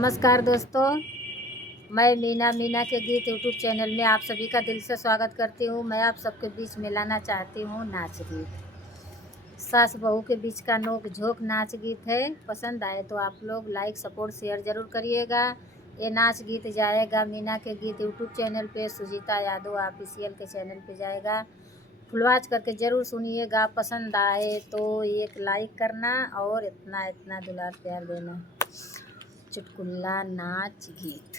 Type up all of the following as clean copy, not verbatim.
नमस्कार दोस्तों, मैं मीना के गीत यूट्यूब चैनल में आप सभी का दिल से स्वागत करती हूँ। मैं आप सबके बीच में लाना चाहती हूँ नाच गीत। सास बहू के बीच का नोक झोंक नाच गीत है। पसंद आए तो आप लोग लाइक सपोर्ट शेयर ज़रूर करिएगा। ये नाच गीत जाएगा मीना के गीत यूट्यूब चैनल पे, सुजीता यादव ऑफिशियल के चैनल पे जाएगा। फुलवाच करके ज़रूर सुनिएगा। पसंद आए तो एक लाइक करना और इतना दुलार प्यार देना। चुटकुला नाच गीत।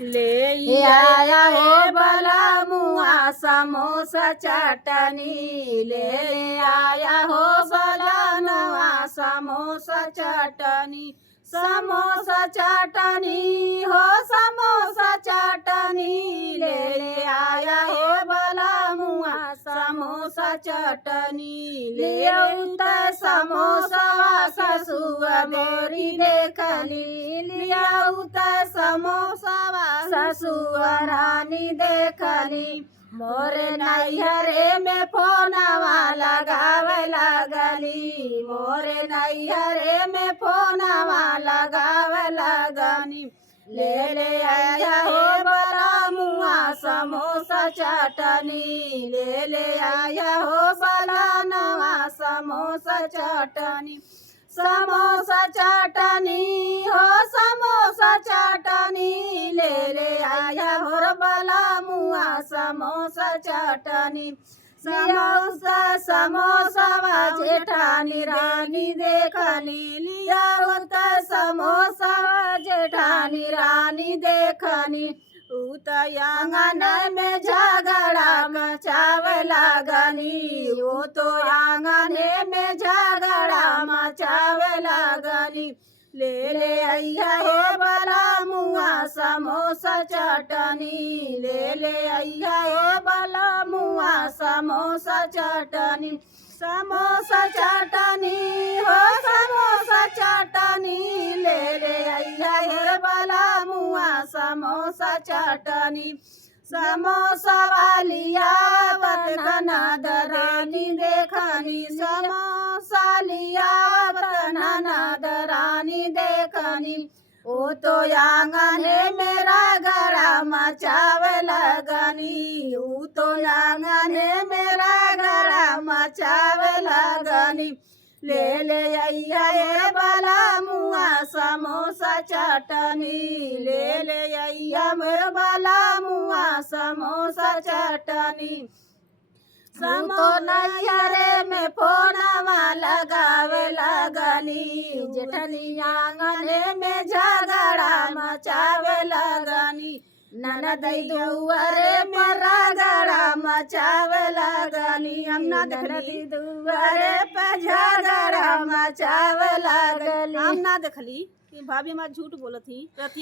ले आया हो बला मुआ समोसा चटनी, ले आया हो बला नवा समोसा चटनी, समोसा चटनी हो समोसा चटनी, ले आया हो बला मुआ समोसा चटनी, ले उता समोसा ससुआ बोरी देखली, लिया उता समोसा ससुआ रानी देखली, मोरे नैहरे में फोनवा लगावे लगली, मोरे नैहरे में फोनवा लगावे लगनी, ले आया हो बला मुआ समोसा चटनी, ले आया हो बला नवा समोसा चटनी, समोसा चटनी हो समोसा चटनी, ले आया हो बला मुआ समोसा चटनी, समोसा समोसा जेठानी रानी देखनी, लिया होता समोसा जेठानी रानी देखनी, आंगन में झगड़ा मचावे लगनी, वो तो आंगन में झगड़ा मचावे लगनी, ले आइया हे बला मुआ समोसा चटनी, ले आइया हे बला मुआ समोसा चटनी, समोसा चटनी हो समोसा चटनी, ले आइया हे बला मुआ समोसा चटनी, समोसा वालिया बतना दरानी देखनी, समोसा लिया बतना दरानी देखनी, वो तो आंगन मेरा गरा मचावे लगनी, वो तो आंगन मेरा गरा मचावे लगनी, ले आइया हे बला मुआ समोसा चटनी, ले आइया मेरे बला मुआ समोसा चटनी, समो नैहरे में फोनवा लगावे लगनी, जेठनी आंगन में झगड़ा मचावे लगनी, ननद दुआरे में रगड़ा मचावे लगनी, हम ना देखली दुआरे पे झगड़ा मचावे लगली, हम ना देखली कि भाभी हमार झूठ बोलत ही।